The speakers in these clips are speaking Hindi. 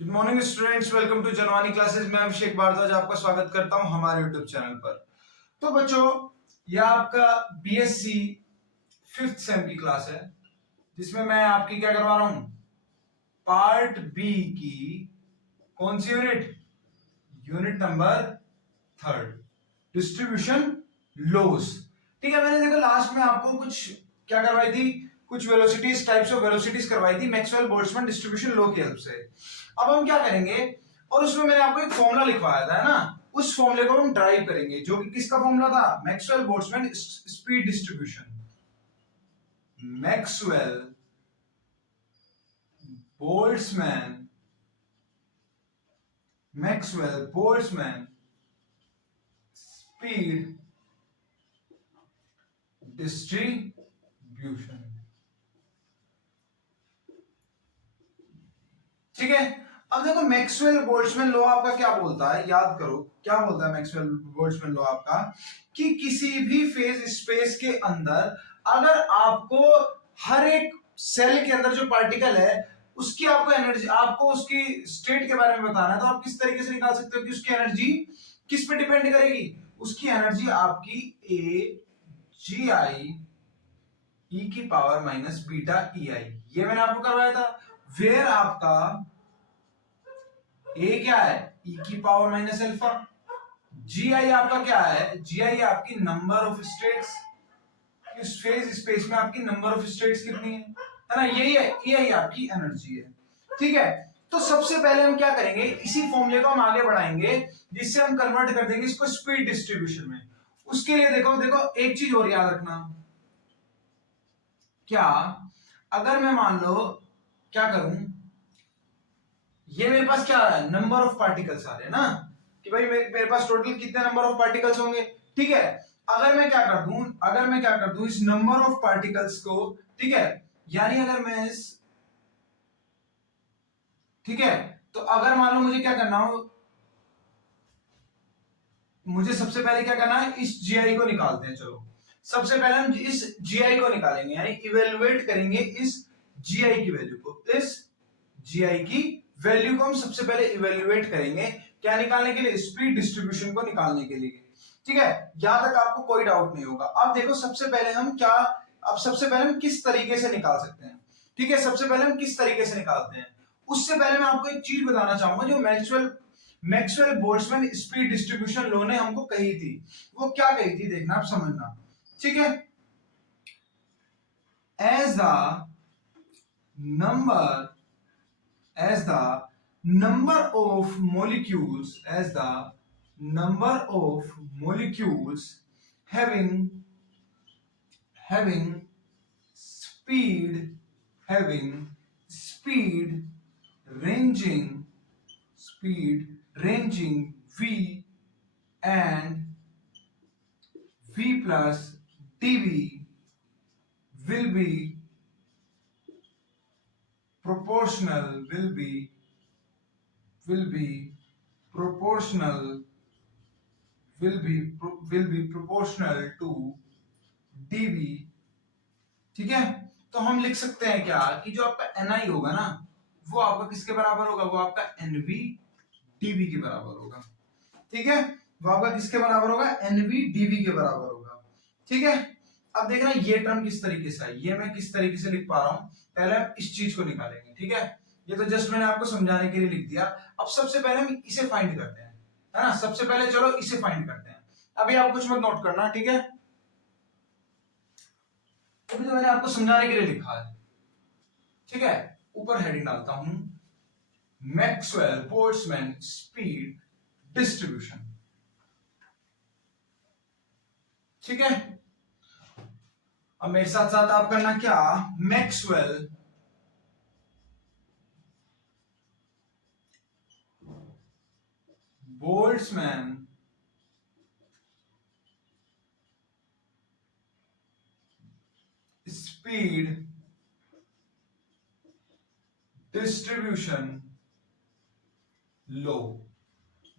Good morning students, welcome to Janvani classes. मैं अभिषेक भारद्वाज आपका स्वागत करता हूं हमारे यूट्यूब चैनल पर। तो बच्चों, यह आपका बीएससी फिफ्थ सेम की क्लास है, जिसमें मैं आपकी क्या करवा रहा हूं, पार्ट बी की कौन सी unit, unit number third, distribution loss. ठीक है, मैंने देखो लास्ट में आपको कुछ क्या करवाई थी, कुछ वेलोसिटीज, टाइप्स ऑफ वेलोसिटीज करवाई थी मैक्सवेल बोल्ट्जमैन डिस्ट्रीब्यूशन लॉ की हेल्प से। अब हम क्या करेंगे, और उसमें मैंने आपको एक फॉर्मूला लिखवाया था, है ना, उस फॉर्मूले को हम ड्राइव करेंगे, जो कि किसका फॉर्मूला था, Maxwell Boltzmann speed distribution. Maxwell Boltzmann speed distribution. ठीक है, अब देखो मैक्सवेल बोल्ट्जमैन लॉ आपका क्या बोलता है, याद करो क्या बोलता है मैक्सवेल बोल्ट्जमैन लॉ आपका, कि किसी भी फेज स्पेस के अंदर अगर आपको हर एक सेल के अंदर जो पार्टिकल है उसकी आपको एनर्जी, आपको उसकी स्टेट के बारे में बताना है, तो आप किस तरीके से निकाल सकते हो कि उसकी एनर्जी किस पे डिपेंड करेगी, उसकी एनर्जी आपकी ए जी आई ई की पावर माइनस बीटा ई आई, ये मैंने आपको करवाया था। वेयर आपका ए क्या है, ई की पावर माइनस अल्फा, जी आई आपका क्या है, जी आई आपकी नंबर ऑफ स्टेट्स, इस फेज स्पेस में आपकी नंबर ऑफ स्टेट्स कितनी है ना, यही है, यही आपकी एनर्जी है। ठीक है, तो सबसे पहले हम क्या करेंगे, इसी फॉर्मूले को हम आगे बढ़ाएंगे, जिससे हम कन्वर्ट कर देंगे इसको स्पीड डिस्ट्रीब्यूशन में। उसके लिए देखो देखो एक चीज और याद रखना, क्या अगर मैं मान लो क्या करूं, ये मेरे पास क्या है, नंबर ऑफ पार्टिकल्स आ रहे हैं ना, कि भाई मेरे पास टोटल कितने नंबर ऑफ पार्टिकल्स होंगे। ठीक है, अगर मैं क्या कर दूं इस नंबर ऑफ पार्टिकल्स को, ठीक है, यानी अगर मैं इस, ठीक है, तो अगर मान लो मुझे क्या करना हो, मुझे सबसे पहले क्या करना है, इस जीआई को निकालते हैं। चलो सबसे पहले हम इस जीआई को निकालेंगे, यानी इवेलुएट करेंगे इस जीआई की वैल्यू को, इस जीआई की वैल्यू को हम सबसे पहले इवेल्युएट करेंगे, क्या निकालने के लिए, स्पीड डिस्ट्रीब्यूशन को निकालने के लिए। ठीक है, यहां तक आपको कोई डाउट नहीं होगा। अब देखो सबसे पहले हम क्या, अब सबसे पहले हम किस तरीके से निकाल सकते हैं। ठीक है, सबसे पहले हम किस तरीके से निकालते हैं, उससे पहले मैं आपको एक चीज बताना चाहूंगा, जो Maxwell Boltzmann speed distribution law ने हमको कही थी, वो क्या कही थी देखना, आप समझना। ठीक है, as the number as the number of molecules having speed ranging v and v plus dv will be proportional to dv। ठीक है, तो हम लिख सकते हैं क्या, कि जो आपका ni होगा ना, वो आपका किसके बराबर होगा, वो आपका nv dv के बराबर होगा। ठीक है, वो आपका किसके बराबर होगा, nv dv के बराबर होगा। ठीक है, अब देखना ये टर्म किस तरीके से है, ये मैं किस तरीके से लिख पा रहा हूं, पहले हम इस चीज को निकालेंगे। ठीक है, ये तो जस्ट मैंने आपको समझाने के लिए लिख दिया। अब सबसे पहले हम इसे फाइंड करते हैं, है ना, सबसे पहले चलो इसे फाइंड करते हैं। अभी आप कुछ मत नोट करना, ठीक है, अभी तो मैंने आपको समझाने के लिए लिखा है। ठीक है, ऊपर हेडिंग डालता हूं, मैक्सवेल बोल्ट्जमैन स्पीड डिस्ट्रीब्यूशन। ठीक है, अब मेरे साथ साथ आप करना क्या, मैक्सवेल बोल्ट्जमैन स्पीड डिस्ट्रीब्यूशन लो।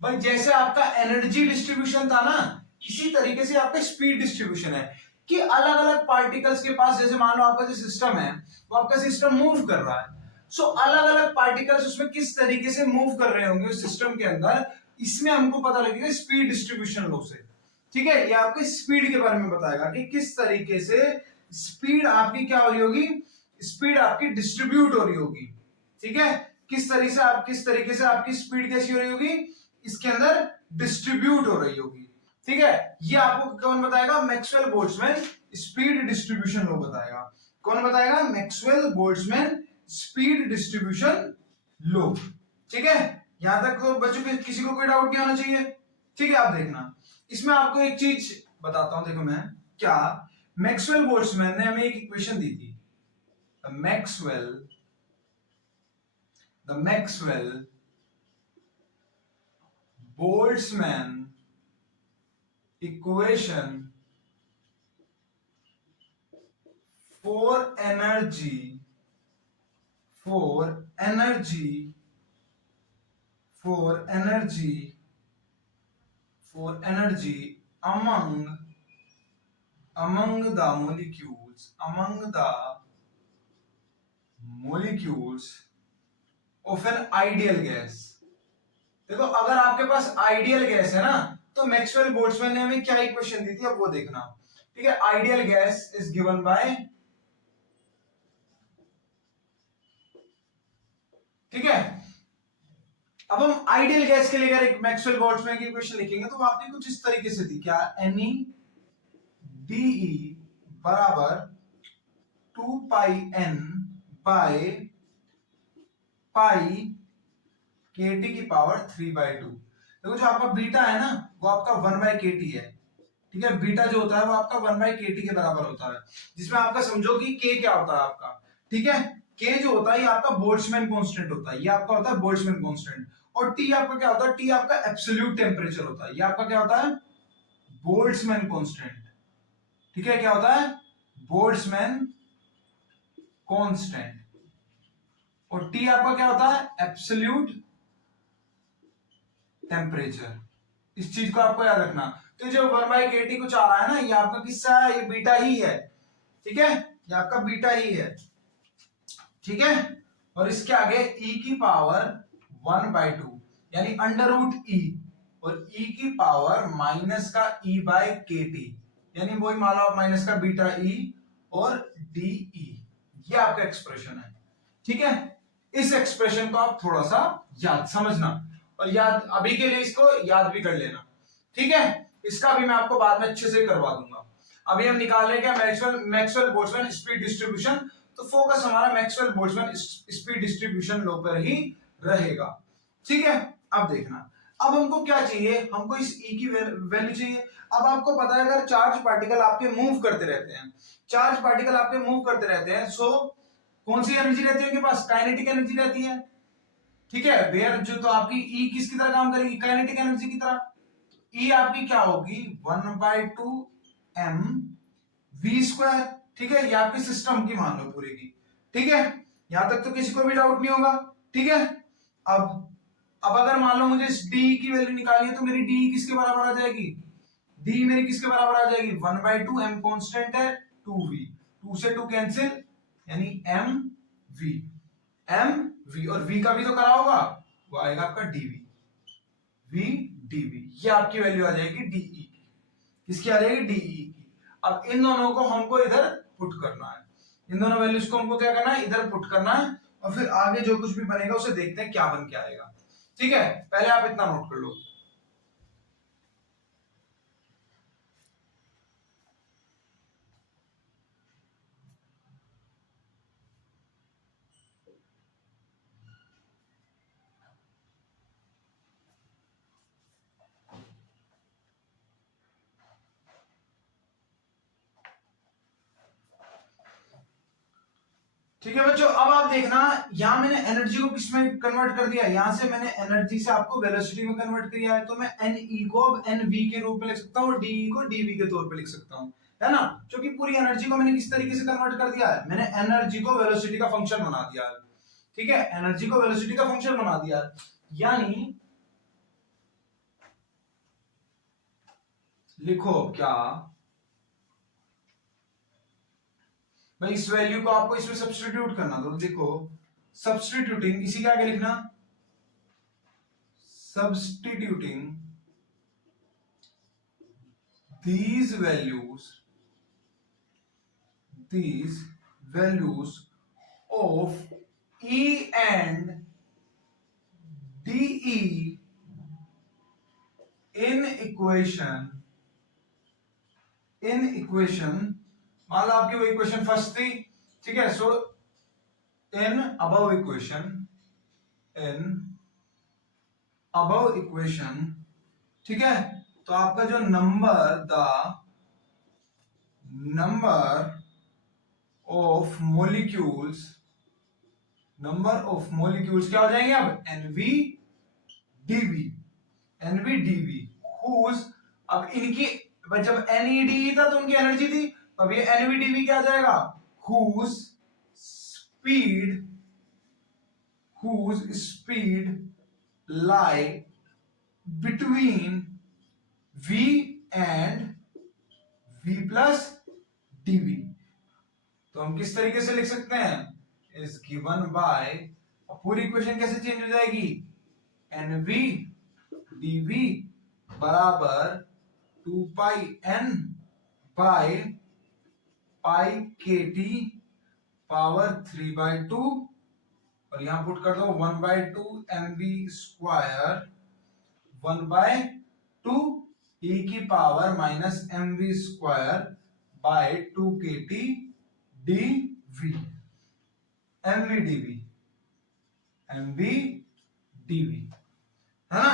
भाई जैसे आपका एनर्जी डिस्ट्रीब्यूशन था ना, इसी तरीके से आपका स्पीड डिस्ट्रीब्यूशन है, कि अलग अलग पार्टिकल्स के पास, जैसे मान लो आपका जो सिस्टम है, वो आपका सिस्टम मूव कर रहा है, सो अलग अलग पार्टिकल्स उसमें किस तरीके से मूव कर रहे होंगे उस सिस्टम के अंदर, इसमें हमको पता लगेगा स्पीड डिस्ट्रीब्यूशन लॉ से। ठीक है, ये आपके स्पीड के बारे में बताएगा कि किस तरीके से स्पीड आपकी क्या हो रही होगी, स्पीड आपकी डिस्ट्रीब्यूट हो रही होगी। ठीक है, किस तरीके से आपकी स्पीड कैसी हो रही होगी, इसके अंदर डिस्ट्रीब्यूट हो रही होगी। ठीक है, ये आपको कौन बताएगा, Maxwell Boltzmann speed distribution law बताएगा। कौन बताएगा, Maxwell Boltzmann speed distribution law. ठीक है, यहां तक तो बच्चों के किसी को कोई डाउट नहीं होना चाहिए। ठीक है, आप देखना, इसमें आपको एक चीज बताता हूं, देखो मैं क्या, मैक्सवेल बोल्ट्जमैन ने हमें एक इक्वेशन दी थी, the Maxwell Boltzmann equation for energy among the molecules of an ideal gas। देखो, अगर आपके पास आइडियल गैस है ना, तो मैक्सवेल बोल्ट्जमैन ने हमें क्या इक्वेशन दी थी, अब वो देखना। ठीक है, ideal gas is given by, ठीक है, अब हम आइडियल गैस के लिए अगर एक मैक्सवेल बोल्ट्जमैन की इक्वेशन लिखेंगे तो आपने कुछ इस तरीके से दी, क्या, NE बराबर 2 पाई n बाय पाई kT की पावर 3/2। देखो, जो आपका बीटा है ना, वो आपका 1/kT है। ठीक है, बीटा जो होता है वो आपका 1/kT के बराबर होता है, जिसमें आपका समझो कि k क्या होता है आपका। ठीक है, k जो होता है ये आपका बोल्ट्जमैन कांस्टेंट होता है, ये आपका होता है बोल्ट्जमैन कांस्टेंट। और T आपका क्या होता है, T आपका एब्सोल्यूट टेम्परेचर होता है, ये आपका क्या होता है, बोल्ट्जमैन कांस्टेंट। ठीक है, क्या होता है, बोल्ट्जमैन कांस्टेंट। और T आपका क्या होता है, एब्सोल्यूट टेम्परेचर। इस चीज को आपको याद रखना। तो जो 1/kT कुछ आ रहा है ना, ये आपका किस्सा है, ये बीटा ही है। ठीक है, ये आपका बीटा ही है। ठीक है, और इसके आगे e की पावर 1/2 यानी अंडर रूट e, और e की पावर माइनस का e/kT यानी वही मान लो आप माइनस का बीटा e और de, ये आपका एक्सप्रेशन है। ठीक है, इस एक्सप्रेशन को आप थोड़ा सा याद समझना, और याद अभी के लिए इसको याद भी कर लेना। ठीक है, इसका भी मैं आपको बाद में अच्छे से करवा दूंगा। अभी हम निकाल रहे हैं मैक्सवेल बोल्ट्जमैन स्पीड डिस्ट्रीब्यूशन, तो फोकस हमारा Maxwell Boltzmann speed distribution law पर ही रहेगा। ठीक है, अब देखना, अब हमको क्या चाहिए, हमको इस E की वैल्यू चाहिए। अब आपको पता है, अगर चार्ज पार्टिकल आपके मूव करते रहते हैं, सो कौन सी एनर्जी रहती है उनके पास, काइनेटिक एनर्जी रहती है। ठीक है, वेयर जो तो आपकी E किसकी तरह काम करेगी, काइनेटिक एनर्जी की तरह। E आपकी क्या होगी, 1/2 mv²। ठीक है, ये आपकी सिस्टम की मान लो पूरी की। ठीक है, यहां तक तो किसी को भी डाउट नहीं होगा। ठीक है, अब अगर मान लो मुझे इस D की वैल्यू निकालनी है, तो मेरी D किसके बराबर आ जाएगी, D मेरी किसके बराबर आ जाएगी, 1/2 m कांस्टेंट है 2v, 2 से 2 कैंसिल यानी mv, और v का भी तो करा होगा, वो आएगा आपका dv, ये आपकी वैल्यू आ जाएगी de की। किसकी आ जाएगी, de की। अब इन दोनों को हमको इधर पुट करना है, इन दोनों वैल्यूज को हमको क्या करना है, इधर पुट करना है, और फिर आगे जो कुछ भी बनेगा उसे देखते हैं क्या बन के आएगा। ठीक है, पहले आप इतना नोट कर लो। ठीक है बच्चों, अब आप देखना, यहां मैंने एनर्जी को किसमें कन्वर्ट कर दिया, यहां से मैंने एनर्जी से आपको वेलोसिटी में कन्वर्ट किया है, तो मैं NE को अब NV के रूप में लिख सकता हूं और DE को DV के तौर पे लिख सकता हूं, है ना, क्योंकि पूरी एनर्जी को मैंने किस तरीके से कन्वर्ट कर दिया है, मैंने एनर्जी को वेलोसिटी का फंक्शन बना दिया है। ठीक है, एनर्जी को वेलोसिटी का फंक्शन बना दिया है, यानी लिखो क्या, भाई इस वैल्यू को आपको इसमें सब्स्टिट्यूट करना, तो देखो सब्स्टिट्यूटिंग, इसी का आगे लिखना, substituting these values of E and DE in equation, मान लो आपकी वो इक्वेशन फर्स्ट थी, ठीक है, सो इन अबव इक्वेशन, ठीक है, तो आपका जो नंबर ऑफ मोलिक्यूल्स क्या हो जाएंगे अब, एनवीडीवी हुज, अब इनकी जब एनईडी था तो उनकी एनर्जी थी, तो अब ये एनवीडीवी क्या आ जाएगा, whose speed lie between v and v plus dv। तो हम किस तरीके से लिख सकते हैं, इज गिवन बाय, पूरी इक्वेशन कैसे चेंज हो जाएगी, nv dv बराबर 2 पाई n by pi kt power 3/2, और यहां पुट कर दो 1/2 mv स्क्वायर 1/2 e की power minus mv square by 2 kt dv, mv dv, है ना,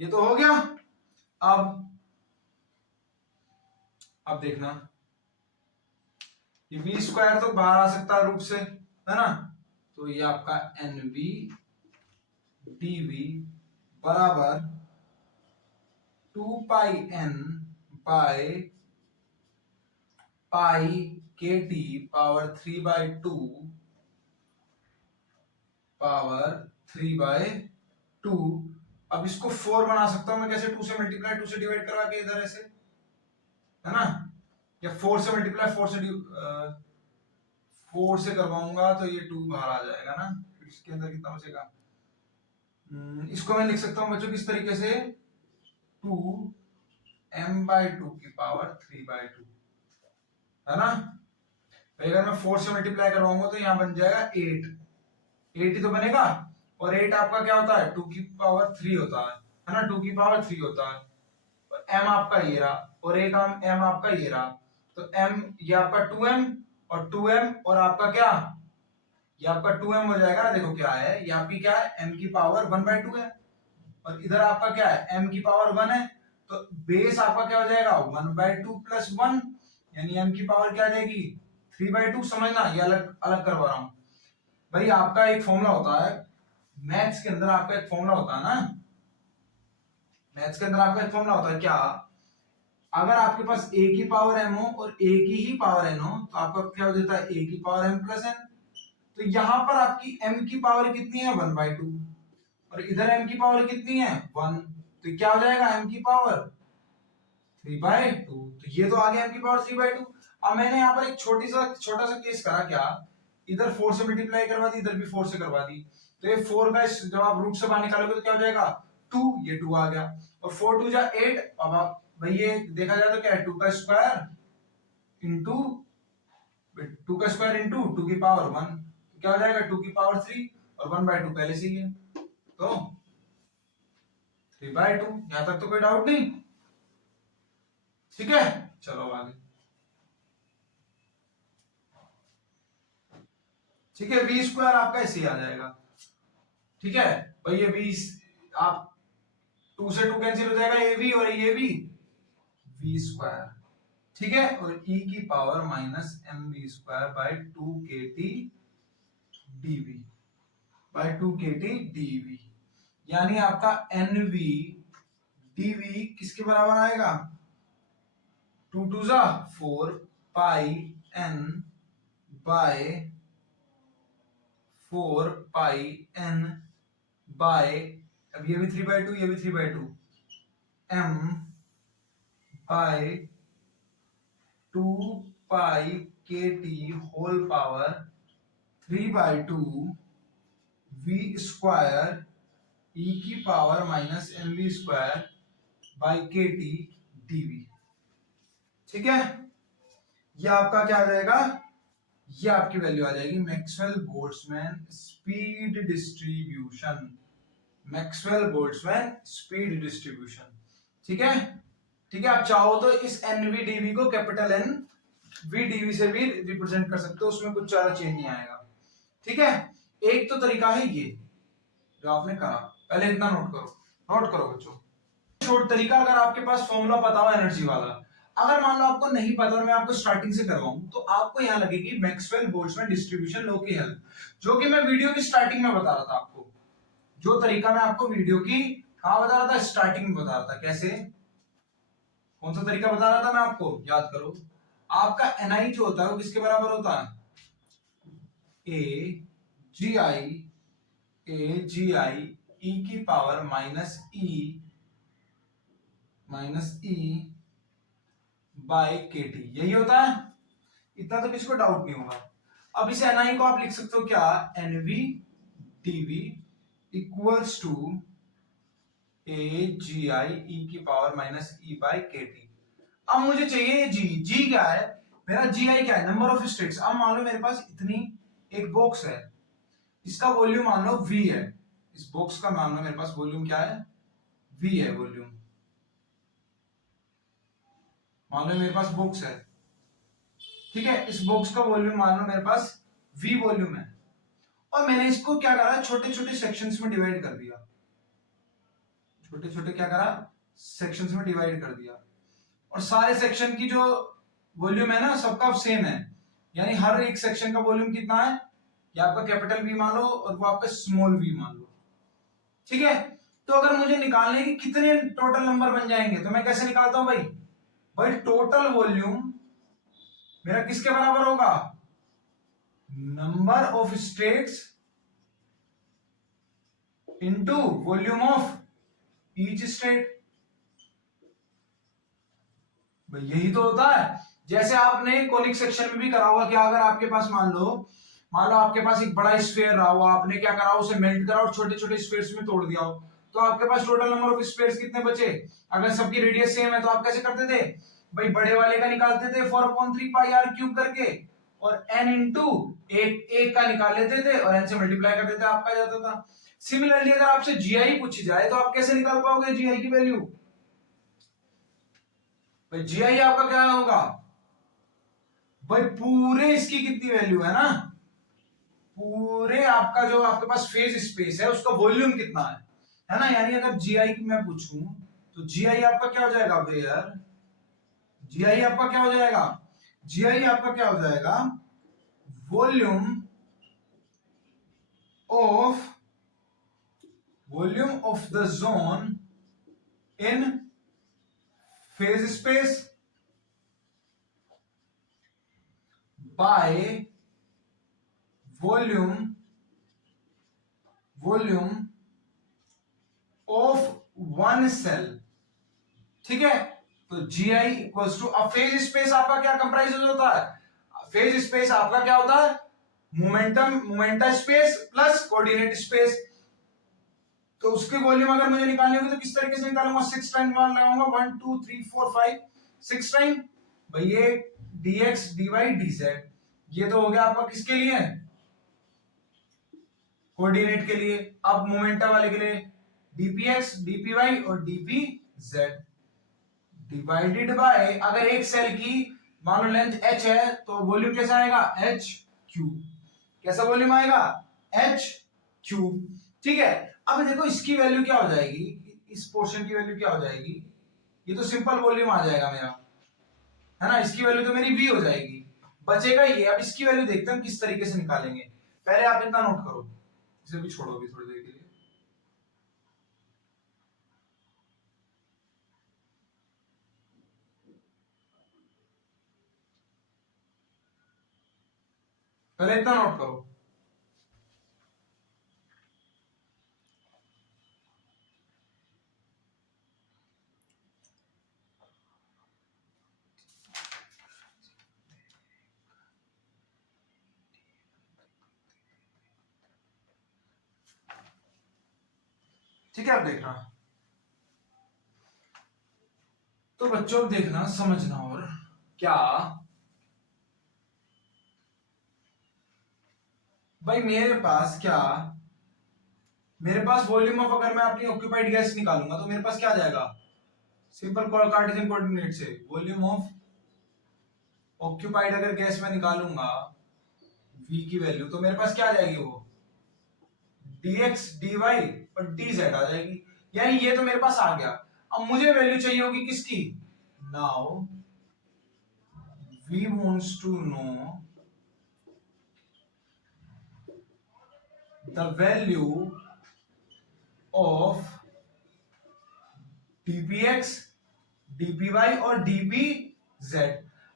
ये तो हो गया। अब देखना, ये v स्क्वायर तो बाहर आ सकता है रूट से, है ना, तो ये आपका nv dv बराबर 2 पाई n by pi kt power 3/2 अब इसको 4 बना सकता हूं मैं कैसे, 2 से मल्टीप्लाई 2 से डिवाइड करवा के इधर ऐसे, है ना, या 4 से मल्टीप्लाई 4 से करवाऊंगा तो ये 2 बाहर आ जाएगा ना, फिर इसके अंदर कितना बचेगा, इसको मैं लिख सकता हूं बच्चों किस तरीके से, 2m/2 की पावर 3/2, है ना, भाई अगर मैं 4 से मल्टीप्लाई करवाऊंगा तो यहां बन जाएगा 8 ही तो बनेगा, और 8 आपका क्या होता है, 2 की पावर 3 होता है ना, 2 की पावर 3 होता है, और m आपका ये रहा, और एक m आपका ये रहा, तो m ये आपका 2m और 2m और आपका क्या, ये आपका 2m हो जाएगा ना, देखो क्या है, ये आपकी क्या है, m की पावर 1/2 है, और इधर आपका क्या है, m की पावर 1 है, तो बेस आपका क्या हो जाएगा, 1/2 प्लस 1, यानी m की पावर क्या आ जाएगी, 3/2, समझना, ये अलग अलग करवा रहा हूं भाई। आपका एक फॉर्मूला होता है मैथ्स के अंदर, आपका एक फॉर्मूला होता है ना, मैथ्स के अंदर आपका एक फॉर्मूला होता है क्या, अगर आपके पास a की पावर m हो और a की ही पावर n हो, तो आपका क्या हो जाता है, a की पावर m प्लस n, तो यहां पर आपकी m की पावर कितनी है, 1/2, और इधर m की पावर कितनी है, 1, तो क्या हो जाएगा, m की पावर 3/2, तो ये तो आ गया m की पावर 3/2। अब मैंने यहाँ पर एक छोटा सा केस करा, क्या, इधर 4 से मल्टीप्लाई करवा दी, इधर भी 4 से करवा दी, तो ये 4 का जब आप रूट से बाहर निकालोगे तो क्या हो जाएगा, 2, ये 2 आ गया, और 4 2 जा 8, अब आप भाई ये देखा जाए तो क्या है, 2 का स्क्वायर इंटू 2 की पावर 1, तो क्या हो जाएगा, 2 की पावर 3, और 1/2 पहले से ही है, तो 3/2, यहां तक तो कोई डाउट नहीं, ठीक है, चलो आगे, ठीक है, v स्क्वायर आपका ऐसे आ जाएगा, ठीक है भाई, ये v आप 2 से 2 कैंसिल हो जाएगा, ये v और ये v स्क्वायर, ठीक है, और e की power minus mv square by 2 kt dv, यानी आपका nv dv किसके बराबर आएगा, 2 2 जा 4 pi n by 4 pi n by, अब ये भी 3/2 ये भी 3/2, m by 2 pi kt whole power 3/2 V square ई की power minus M we square by K T DV. ठीक है, ये आपका क्या आ जाएगा, ये आपकी वैल्यू आ जाएगी Maxwell Boltzmann speed distribution. Maxwell Boltzmann speed distribution. ठीक है, ठीक है। आप चाहो तो इस एनवीडीवी को कैपिटल एन वीडीवी से भी रिप्रेजेंट कर सकते हो, उसमें कुछ ज्यादा चेंज नहीं आएगा। ठीक है, एक तो तरीका है ये जो आपने कहा, पहले इतना नोट करो, नोट करो बच्चों। शॉर्ट तरीका, अगर आपके पास फॉर्मूला पता हो एनर्जी वाला, अगर मान लो आपको नहीं पता और मैं आपको स्टार्टिंग से करवाऊं, तो आपको यहां लगेगी मैक्सवेल बोल्ट्जमैन डिस्ट्रीब्यूशन लॉ की हेल्प, जो कि मैं वीडियो की स्टार्टिंग में बता रहा था आपको। जो तरीका मैं आपको वीडियो की कहां बता रहा था, स्टार्टिंग में बता रहा था। कैसे, कौन सा तरीका बता रहा था मैं आपको, याद करो। आपका एनआई जो होता है वो किसके बराबर होता है, ए जी आई ई की पावर माइनस ई बाय के टी, यही होता है। इतना तो किसी को डाउट नहीं होगा। अब इस एनआई को आप लिख सकते हो क्या, N V TV equals to A G आई ई की पावर माइनस ई बाय के टी। अब मुझे चाहिए जी क्या है, मेरा जी आई क्या है, नंबर ऑफ स्टेट्स। अब मान लो मेरे पास इतनी एक बॉक्स है, इसका वॉल्यूम मान लो v है, इस बॉक्स का मान लो मेरे पास वॉल्यूम क्या है, v है वॉल्यूम। मान लो मेरे पास बॉक्स है, ठीक है, इस बॉक्स का वॉल्यूम मान लो मेरे पास v वॉल्यूम है, और मैंने इसको क्या करा, छोटे छोटे सेक्शंस में डिवाइड कर दिया। छोटे छोटे क्या करा, सेक्शंस में डिवाइड कर दिया, और सारे सेक्शन की जो वॉल्यूम है ना सबका सेम है, यानी हर एक सेक्शन का वॉल्यूम कितना है, ये आपका कैपिटल V मान लो और वो आपका स्मॉल v मान लो। ठीक है, तो अगर मुझे निकालने की कितने टोटल नंबर बन जाएंगे, तो मैं कैसे निकालता हूं भाई, टोटल वॉल्यूम मेरा किसके बराबर होगा, number of states into volume of each state. भाई यही तो होता है, जैसे आपने कोनिक सेक्शन में भी करा होगा कि अगर आपके पास मान लो आपके पास एक बड़ा स्फीयर रहा हो, आपने क्या करा, उसे मेल्ट करा और छोटे छोटे स्फीयर्स में तोड़ दिया हो, तो आपके पास टोटल नंबर ऑफ स्फीयर्स कितने बचे। अगर सबकी रेडियस सेम है तो आप कैसे करते थे भाई, बड़े वाले का निकालते थे 4/3 पाई आर क्यूब करके, और n इंटू एक का निकाल लेते थे और n से मल्टीप्लाई कर देते, आपका जाता था। सिमिलरली अगर आपसे जीआई पूछी जाए तो आप कैसे निकाल पाओगे जीआई की वैल्यू, भाई जीआई आपका क्या होगा, भाई पूरे इसकी कितनी वैल्यू है ना, पूरे आपका जो आपके पास फेज स्पेस है उसका वॉल्यूम कितना है ना। यानी अगर जीआई की मैं पूछूं तो जीआई आपका क्या हो जाएगा, वेयर जीआई आपका क्या हो जाएगा, जीआई आपका क्या हो जाएगा, volume of the zone in phase space by volume of one cell. ठीक है, तो GI इक्वल्स टू, अब फेज स्पेस आपका क्या कंप्राइज होता है, फेज स्पेस आपका क्या होता है, momenta space plus coordinate space. तो उसकी वॉल्यूम अगर मुझे निकालनी होगी तो किस तरीके से निकालूंगा, 6 टाइम मान लगाऊंगा, 1 2 3 4 5 6 टाइम, भाई ये dx dy dz, ये तो हो गया आपका किसके लिए, कोऑर्डिनेट के लिए। अब मोमेंटा वाले के लिए dpx dpy और dpz डिवाइडेड बाय, अगर एक सेल की मान लो लेंथ h है तो वॉल्यूम कैसा आएगा, h क्यूब। कैसा वॉल्यूम आएगा, h क्यूब। ठीक है, अब देखो इसकी वैल्यू क्या हो जाएगी, इस पोर्शन की वैल्यू क्या हो जाएगी, ये तो सिंपल वॉल्यूम आ जाएगा मेरा, है ना, इसकी वैल्यू तो मेरी v हो जाएगी, बचेगा ये। अब इसकी वैल्यू देखते हैं हम किस तरीके से निकालेंगे, पहले आप इतना नोट करो, इसे भी छोड़ो अभी थोड़ी देर के लिए। पहले इतना नोट करो, ठीक है, अब देखना। तो बच्चों अब देखना, समझना, और क्या भाई मेरे पास वॉल्यूम ऑफ, अगर मैं अपनी ऑक्यूपाइड गैस निकालूंगा तो मेरे पास क्या आ जाएगा, सिंपल कार्टेशियन कोऑर्डिनेट से वॉल्यूम ऑफ ऑक्यूपाइड अगर गैस में निकालूंगा v की वैल्यू, तो मेरे पास क्या आ जाएगी, वो dx dy और dz आ जाएगी। यानी ये तो मेरे पास आ गया। अब मुझे वैल्यू चाहिए होगी किसकी, now we wants to know the value of dpx dpy और dpz।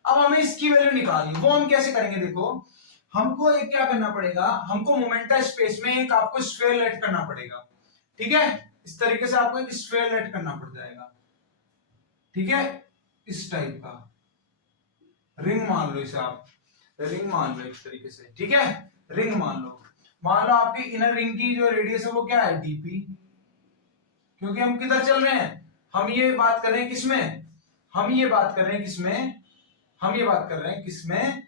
अब हमें इसकी वैल्यू निकालनी, वो हम कैसे करेंगे, देखो हमको एक क्या करना पड़ेगा, हमको मोमेंटम स्पेस में एक आपको स्फीयर लेट करना पड़ेगा। ठीक है, इस तरीके से आपको एक स्फीयर लेट करना पड़ जाएगा। ठीक है, इस टाइप का रिंग मान लो इसे, आप रिंग मान लो इस तरीके से। ठीक है, रिंग मान लो आपकी इनर रिंग की जो रेडियस है वो क्या है, dp। क्योंकि हम किधर चल रहे हैं, हम ये बात कर रहे हैं किसमें, हम ये बात कर रहे हैं किसमें, हम ये बात कर रहे हैं किसमें,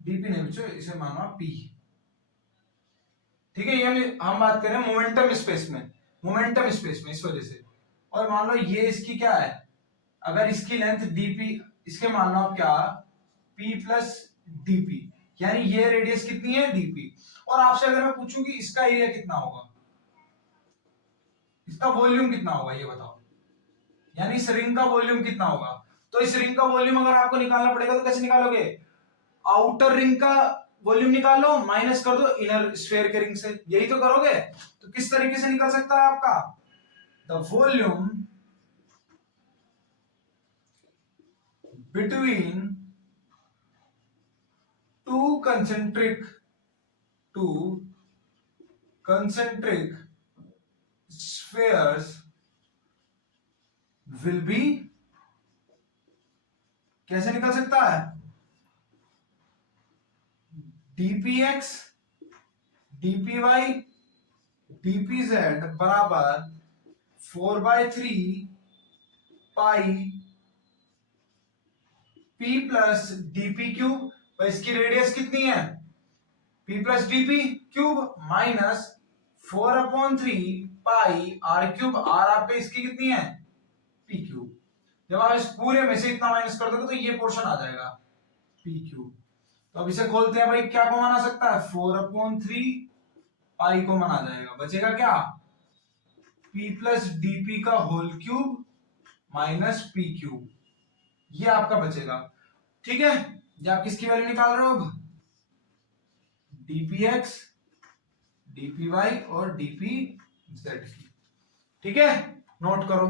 dp नहीं बच्चों, इसे मानो p। ठीक है, ये हम बात कर रहे हैं मोमेंटम स्पेस में, मोमेंटम स्पेस में, इस वजह से। और मान लो ये इसकी क्या है, अगर इसकी लेंथ dp, इसके मान लो आप क्या, p प्लस dp, यानी ये रेडियस कितनी है, dp। और आपसे अगर मैं पूछूं कि इसका एरिया कितना होगा, इसका वॉल्यूम कितना होगा, ये बताओ, यानी इस रिंग का वॉल्यूम कितना होगा। तो इस रिंग का वॉल्यूम अगर आपको निकालना पड़ेगा तो कैसे निकालोगे, आउटर रिंग का वॉल्यूम निकाल लो, माइनस कर दो इनर स्फीयर के रिंग से, यही तो करोगे। तो किस तरीके से निकल सकता है आपका, the volume between two concentric spheres will be, कैसे निकल सकता है, dpx dpy dpz बराबर 4/3 पाई p प्लस dp क्यूब। और इसकी रेडियस कितनी है, p plus dp cube minus 4/3 पाई r क्यूब, r आप पे इसकी कितनी है, p क्यूब। जब आप इस पूरे में से इतना माइनस कर दोगे तो ये पोर्शन आ जाएगा p क्यूब। तो अब इसे खोलते हैं भाई, क्या कॉमन आ सकता है, 4/3 पाई कॉमन आ जाएगा, बचेगा क्या, p प्लस dp का whole cube minus p cube, ये आपका बचेगा। ठीक है, ये आप किसकी वैल्यू निकाल रहे हो अब, dpx dpy और dpz की। ठीक है, नोट करो।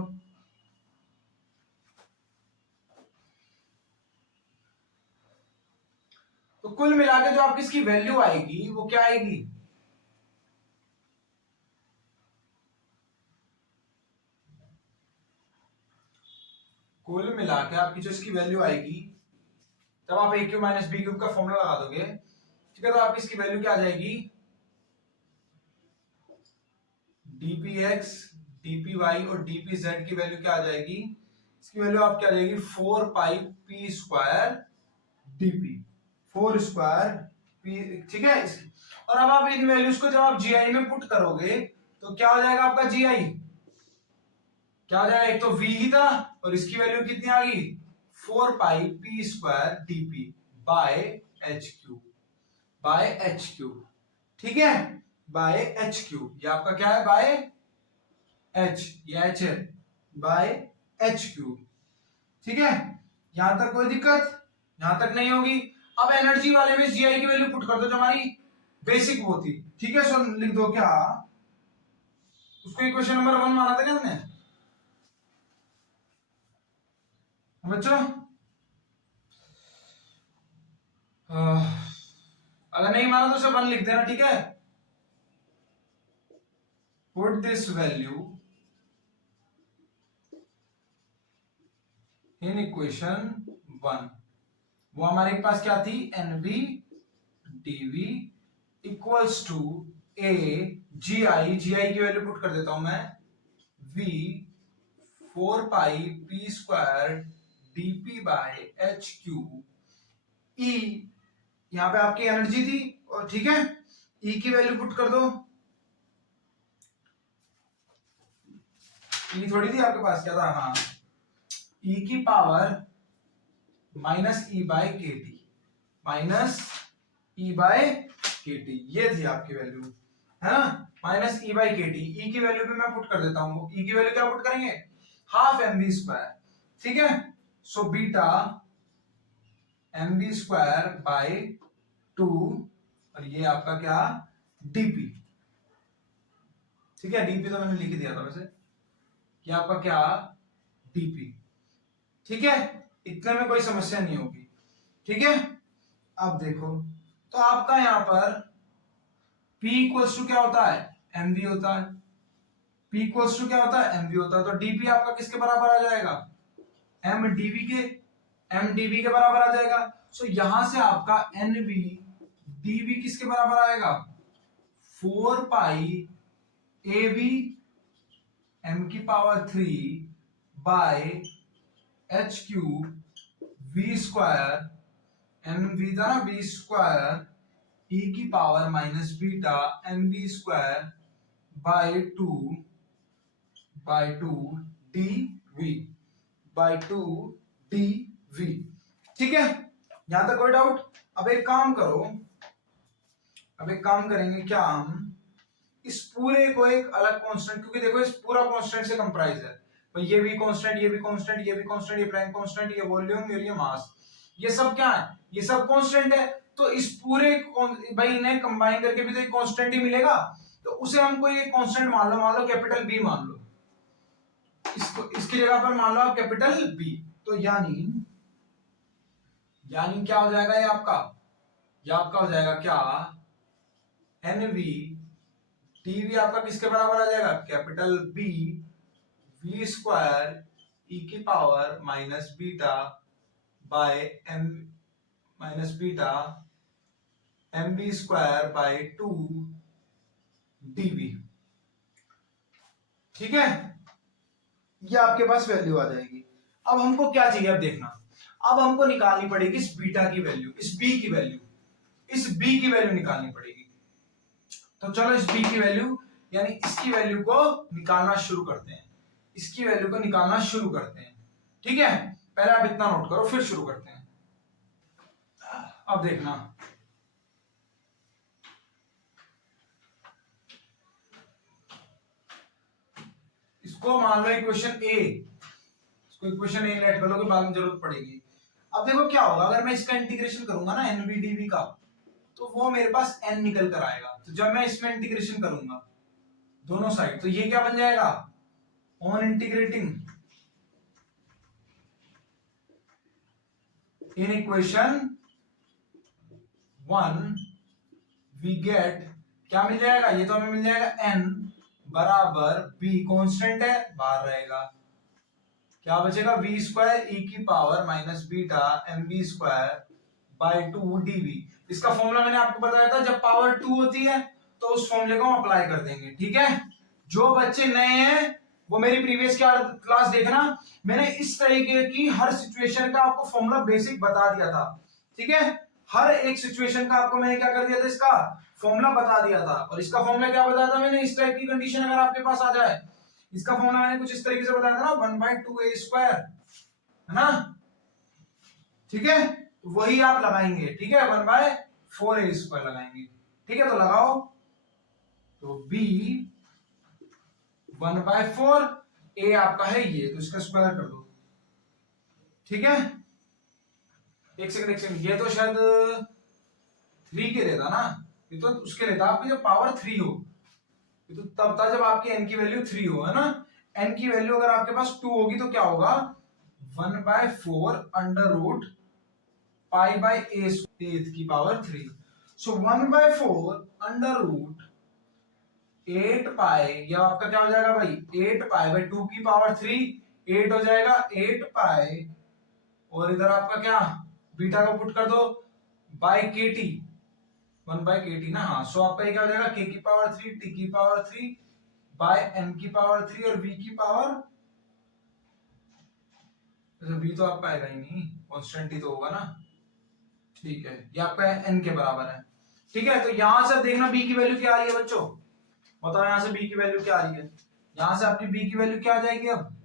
तो कुल मिला के जो आपकी इसकी वैल्यू आएगी वो क्या आएगी, कुल मिला के आपकी जो इसकी वैल्यू आएगी, जब आप a cube minus b cube का फॉर्मूला लगा दोगे, ठीक है, तो आपकी इसकी वैल्यू क्या आ जाएगी, dpx dpy और dpz की वैल्यू क्या आ जाएगी, इसकी वैल्यू आप क्या आ जाएगी, 4 pi p square dp, 4 square p। ठीक है, और अब आप इन वैल्यूज को जब आप gi में पुट करोगे तो क्या हो जाएगा आपका gi, क्या हो जाएगा, एक तो v ही था और इसकी वैल्यू कितनी आ गई, 4 pi p square dp by h cube, by h cube. ठीक है, बाय h क्यूब, ये आपका क्या है, बाय h, ये h है, बाय h क्यूब। ठीक है, यहां तक कोई दिक्कत, यहां तक नहीं होगी। अब एनर्जी वाले में जीआई की वैल्यू पुट कर दो जो हमारी बेसिक वो थी। ठीक है, सो लिख दो क्या, उसको इक्वेशन नंबर 1 माना था क्या हमने बच्चों, अगर नहीं माना तो सिर्फ 1 लिख देना। ठीक है, put this value in equation 1। वो हमारे पास क्या थी, NV DV equals to A G I की वैल्यू पुट कर देता हूं मैं, v 4 pi P square dp by H Q, ई यहां पे आपकी एनर्जी थी, और ठीक है ई की वैल्यू पुट कर दो, ई थोड़ी थी आपके पास, क्या था, हाँ ई की पावर माइनस ई बाय के टी, माइनस ई बाय के टी, ये थी आपकी वैल्यू, है ना, माइनस ई बाय के टी, ई की वैल्यू पे मैं पुट कर देता हूं, ई की वैल्यू क्या पुट करेंगे, हाफ एम वी स्क्वायर, ठीक है, so beta m we square by 2, और ये आपका क्या, डीपी, ठीक है, डीपी तो मैंने लिख दिया था वैसे, ये आपका क्या, डीपी, ठीक है, इतने में कोई समस्या नहीं होगी, ठीक है। अब देखो, तो आपका यहां पर P इक्वल्स टू क्या होता है, mv होता है, P इक्वल्स टू क्या होता है, mv होता है, तो dp आपका किसके बराबर आ जाएगा, mdv के बराबर आ जाएगा, सो यहां से आपका nv dv किसके बराबर आएगा, 4 पाई av m की पावर 3 बाय h cube v square m v था ना, वी स्क्वायर ई की power minus beta m we square by two d v, by 2 d v, ठीक है, यहां तक कोई डाउट। अब एक काम करो, अब एक काम करेंगे क्या, हम इस पूरे को एक अलग कांस्टेंट, क्योंकि देखो इस पूरा कांस्टेंट से कंप्राइज है, तो ये भी कांस्टेंट, ये भी कांस्टेंट, ये भी कांस्टेंट, ये प्लैंक कांस्टेंट, ये वॉल्यूम, ये मास, ये सब क्या है, ये सब कांस्टेंट है, तो इस पूरे भाई इन्हें कंबाइन करके भी तो एक कांस्टेंट ही मिलेगा, तो उसे हमको ये कांस्टेंट मान लो कैपिटल बी मान लो, इसको इसकी जगह पर मान लो आप कैपिटल बी, तो यानी क्या हो जाएगा ये आपका हो जाएगा क्या, एनवी टीवी आपका किसके बराबर आ जाएगा, कैपिटल बी वी स्क्वायर ई की power minus beta by m minus beta m b square by 2 d v, ठीक है, ये आपके पास वैल्यू आ जाएगी। अब हमको क्या चाहिए, अब देखना, अब हमको निकालनी पड़ेगी इस बीटा की वैल्यू, इस बी की वैल्यू, इस बी की वैल्यू निकालनी पड़ेगी, तो चलो इस बी की वैल्यू यानी इसकी वैल्यू को निकालना शुरू करते हैं, इसकी वैल्यू को निकालना शुरू करते हैं, ठीक है, पहले आप इतना नोट करो फिर शुरू करते हैं। अब देखना, इसको मान लो इक्वेशन ए, इसको इक्वेशन ए लेट कर लो कि बाद में जरूरत पड़ेगी। अब देखो क्या होगा, अगर मैं इसका इंटीग्रेशन करूंगा ना एनवीडीवी का, तो वो मेरे पास n निकल कर आएगा, तो जब मैं इसमें इंटीग्रेशन करूंगा दोनों साइड, तो ये क्या बन जाएगा, on integrating in equation 1 we get, क्या मिल जाएगा, ये तो हमें मिल जाएगा n बराबर b, कांस्टेंट है बाहर रहेगा, क्या बचेगा, वी स्क्वायर ई की power minus beta m b square by 2 d v, इसका फॉर्मूला मैंने आपको बताया था, जब पावर 2 होती है तो उस फॉर्मूले को हम अप्लाई कर देंगे, ठीक है। जो बच्चे नए हैं वो मेरी प्रीवियस क्लास देखना, मैंने इस तरीके की हर सिचुएशन का आपको फॉर्मूला बेसिक बता दिया था, ठीक है, हर एक सिचुएशन का आपको मैंने क्या कर दिया था, इसका फॉर्मूला बता दिया था, और इसका फॉर्मूला क्या बताया था मैंने, इस टाइप की कंडीशन अगर आपके पास आ जाए, इसका फॉर्मूला मैंने कुछ इस तरीके से बताया था ना, 1/2a स्क्वायर, है ना, ठीक है, वही आप लगाएंगे, ठीक है, 1/4a स्क्वायर लगाएंगे, ठीक है, तो लगाओ, तो b 1/4, a आपका है ये, तो इसका स्क्वायर कर दो, ठीक है, एक सेकंड, ये तो शायद 3 के देता ना, ये तो उसके देता आपकी जब पावर 3 हो, ये तो तब था जब आपकी n की वैल्यू 3 हो, है ना, n की वैल्यू अगर आपके पास 2 होगी तो क्या होगा, 1/4 under root pi by a की power 3, so 1/4 under root 8 pi, या आपका क्या हो जाएगा भाई, 8 पाई बाय 2 की पावर 3, 8 हो जाएगा 8 पाई, और इधर आपका क्या, बीटा को पुट कर दो बाय के टी, 1 बाय के टी ना, हाँ। सो आपका ये क्या हो जाएगा, के की पावर 3 टी की पावर 3 बाय एन की पावर 3 और वी की पावर, वी तो आपका आएगा ही नहीं, कांस्टेंट ही तो होगा ना, ठीक है। ये आपका एन के बराबर है, ठीक है। तो यहां से देखना बी की वैल्यू क्या आ रही है बच्चों, बताओ यहां से बी की वैल्यू क्या आ रही है। यहां से आपकी बी की वैल्यू क्या आ जाएगी, अब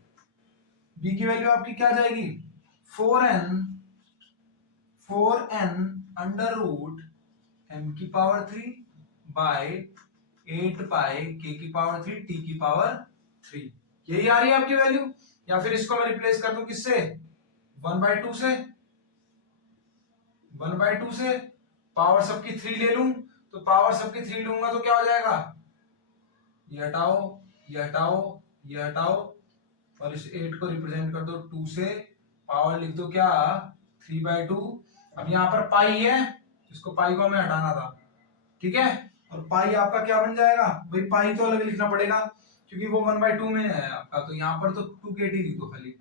बी की वैल्यू आपकी क्या आ जाएगी, 4n अंडर रूट m की पावर 3 बाय 8 पाई k की पावर 3 t की पावर 3, यही आ रही है आपकी वैल्यू। या फिर इसको मैं रिप्लेस कर दूं किससे, 1/2 से, 1/2 से पावर सबकी 3 ले लूं, तो पावर सबकी 3 लूंगा तो क्या हो जाएगा, ये हटाओ, ये हटाओ, ये हटाओ, और इस 8 को रिप्रेजेंट कर दो 2 से, पावर लिख दो क्या, 3/2। अब यहाँ पर पाई है, इसको पाई को हमें हटाना था, ठीक है। और पाई आपका क्या बन जाएगा भाई, पाई तो अलग लिखना पड़ेगा क्योंकि वो 1/2 में है आपका, तो यहाँ पर तो 2kt लिख दो खाली।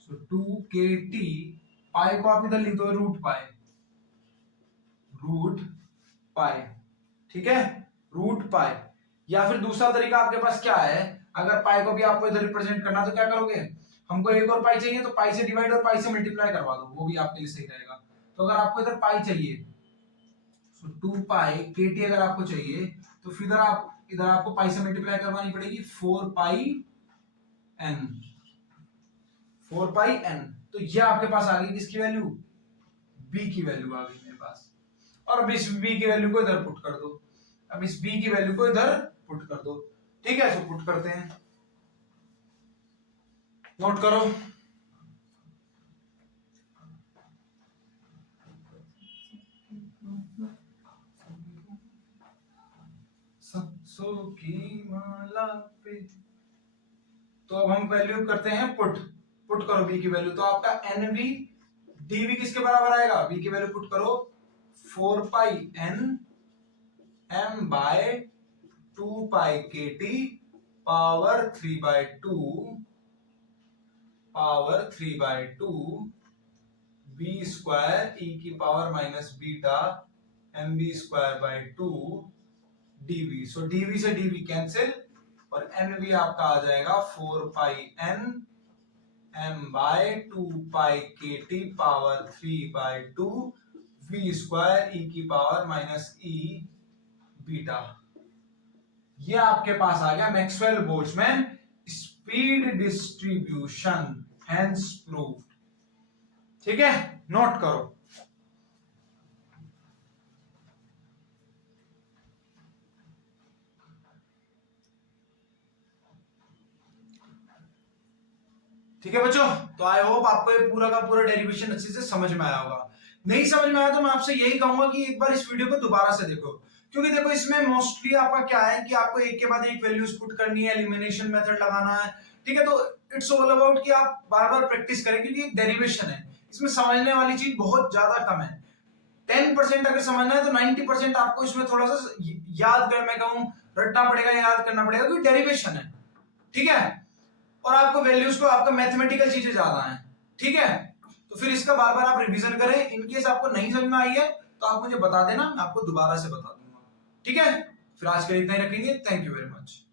सो 2kt, पाई को आप इधर लिख दो रूट पाई, रूट पाई, ठीक है, रूट पाई। या फिर दूसरा तरीका आपके पास क्या है, अगर पाई को भी आपको इधर रिप्रेजेंट करना तो क्या करोगे, हमको एक और पाई चाहिए तो पाई से डिवाइड और पाई से मल्टीप्लाई करवा दो, वो भी आपके लिए सही रहेगा। तो अगर आपको इधर पाई चाहिए, सो 2 पाई kt अगर आपको चाहिए, तो फिर इधर आपको पाई से मल्टीप्लाई करवानी पड़ेगी 4 पाई n, 4 पाई n। तो ये आपके पास आ गई किसकी वैल्यू, b की वैल्यू आ गई मेरे पास। और अब इस b की वैल्यू को इधर पुट कर दो, अब इस b की वैल्यू को इधर पुट कर दो, ठीक है। सो पुट करते हैं, नोट करो, सरसों की माला पे, तो अब हम वैल्यू करते हैं पुट, पुट करो b की वैल्यू, तो आपका nv dv किसके बराबर आएगा, b की वैल्यू पुट करो 4 pi n m by 2 pi kt power 3/2 power 3/2 b square e की power minus beta mb square by 2 dv। So dv से dv कैंसिल, और nv आपका आ जाएगा 4 pi n m by 2 pi kt power 3/2 v square e की पावर माइनस e बीटा। ये आपके पास आ गया Maxwell Boltzmann speed distribution, hence proved, ठीक है। नोट करो, ठीक है बच्चों। तो आई होप आपको ये पूरा का पूरा डेरिवेशन अच्छे से समझ में आया होगा। नहीं समझ में आया तो मैं आपसे यही कहूंगा कि एक बार इस वीडियो को दोबारा से देखो, क्योंकि देखो इसमें मोस्टली आपका क्या है कि आपको एक के बाद एक वैल्यूज पुट करनी है, एलिमिनेशन मेथड लगाना है, ठीक है। तो इट्स ऑल अबाउट कि आप बार बार प्रैक्टिस करें, क्योंकि एक डेरिवेशन है, इसमें समझने वाली चीज बहुत ज्यादा कम है। 10% अगर समझना है तो 90% आपको इसमें थोड़ा सा याद कर, मैं कहूं रटना पड़ेगा, याद करना पड़ेगा, क्योंकि डेरिवेशन है, ठीक है। और आपको वैल्यूज को, आपका मैथमेटिकल चीजें ज्यादा हैं, ठीक है। तो फिर इसका बार बार आप रिवीजन करें। इनकेस आपको नहीं समझ में आई है तो आप मुझे बता देना, मैं आपको दोबारा से बता दूंगा, ठीक है। फिर आज के लिए इतना ही रखेंगे, थैंक यू वेरी मच।